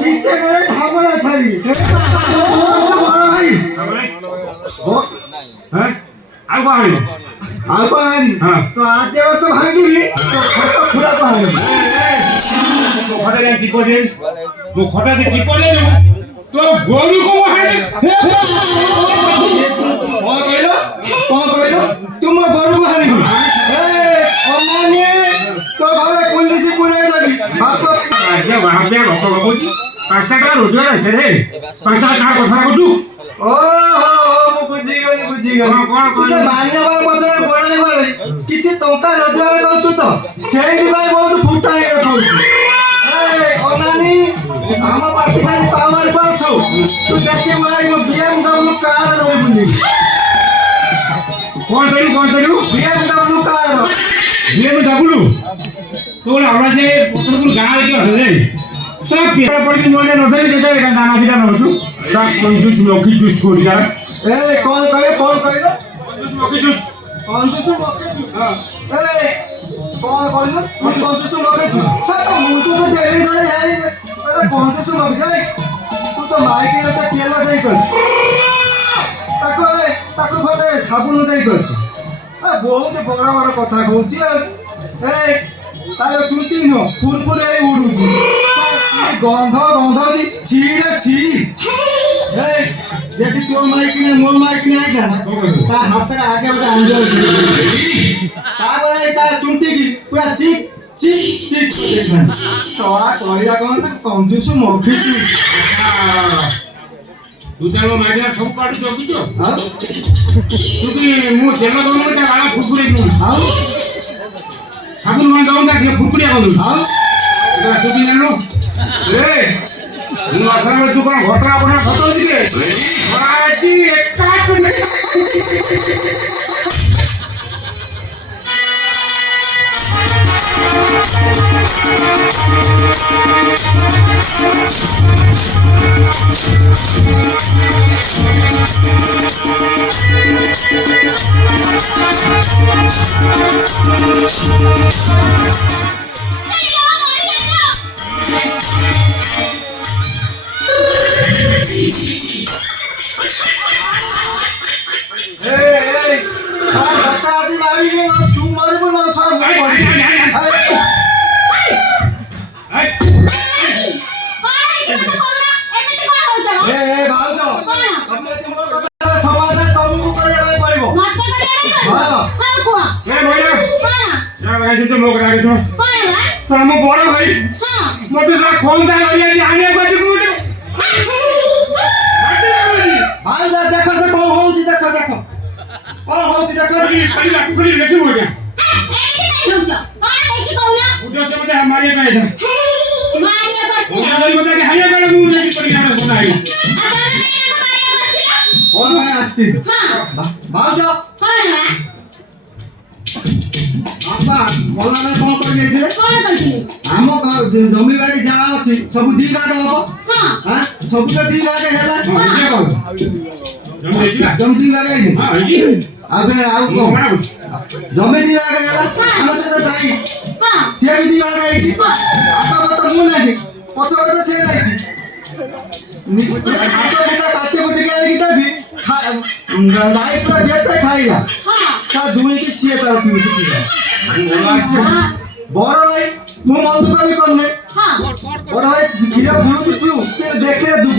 पीछे मेरे धामा अच्छा ही बड़ा भाई हैं आगो आनी आगो आनी तो आज जब सब भागी भी तो खटा खुला तो भागी तो खटा के टिपो दे तो खटा के टिपो दे तो गोरू को हाने कौन कहलो तुम गोरू को हानी ए अनानी तो घरे पुलिस पुलिस लगी बात आज वहां पे गप गपुची 5 টাকা रोजगार আছে रे 5 টাকা কথা কইছু ओ मु बुझी गली से मान्यवर पछरे गोळा गली किछि टंका रोजगार करछु तो सेही भाई बहुत फुटाई रखौ ए अनानी हम पार्टी खाली पावर पासो तू देखि भाई मो BMW कार रे बुली कोन तरू BMW कार BMW तो हमरा जे पत्रपुर गांव के हले सब पेपर पढ़ के मोने नधरी दे दे दाना दिला न तू सब कंजूस लोकी जूस को दिया ए कौन करे कंजूस लोकी जूस हां ए कौन कहलो मैं कंजूस लोकी जूस सब मुंडू तो डेली करे है अरे कंजूस लोकी जाए तू तो माइक रे तो तेल दे कर ताको भले साबुन दे कर ए बहुत बड़ा बड़ा कथा कहूची ए तायो चुटी न पुरपुरे उडुची गंध दी छीरे छी ए देखि तो माइक ने मोर माइक ने आइगा ता हाथ रे आगे बता अंदर छी ता बरे ता चुटी की पूरा छी देखना तोरा तोरिया कोन त कंजूस मखी छी तू तेरो माइक सब काट जोगी जो हां तू की मु तेल दोन ता वाला फुफुरे नु हां साबुन मान दउन ता फुफुरे आउनु हां तू की नेलो ए ମୁଁ ଆଥର ତୁ କଣ ଘଟଣା ବଣା ଘଟଉଚି ରେ ଆଜି ଏକା हम बड़ भाई मते सा खोल दा गरिया जी आने को जी मुटे भाई जा देखो से को होउची देखो खाली लाकू खाली देखि हो गया उजो से मते हमारे कहे था उजो गली बता के हाया गले मुंह लेके पड़ी ना बनाई और भाई आस्ती भाग जा बाबा बोला ना कौन कर जाइले हम जमी बाड़ी जा अछि सब दी भाग हो हां सब तो दी भाग हैला जम दी भाग है हां अबे आउ को जमी दी भाग हैला हम से भाई हां से भी दी भाग है छी आता तो मु नहीं पछो तो से नहीं छी निको आसो बेटा काटे बुटी के की तभी लाइफ रो बेटा खाइला हां का दुई की से तर पीउ छी बड़ भाई मु मन तो कभी करने हां बड़ भाई खीरा बुलू पिउ तेरे देख के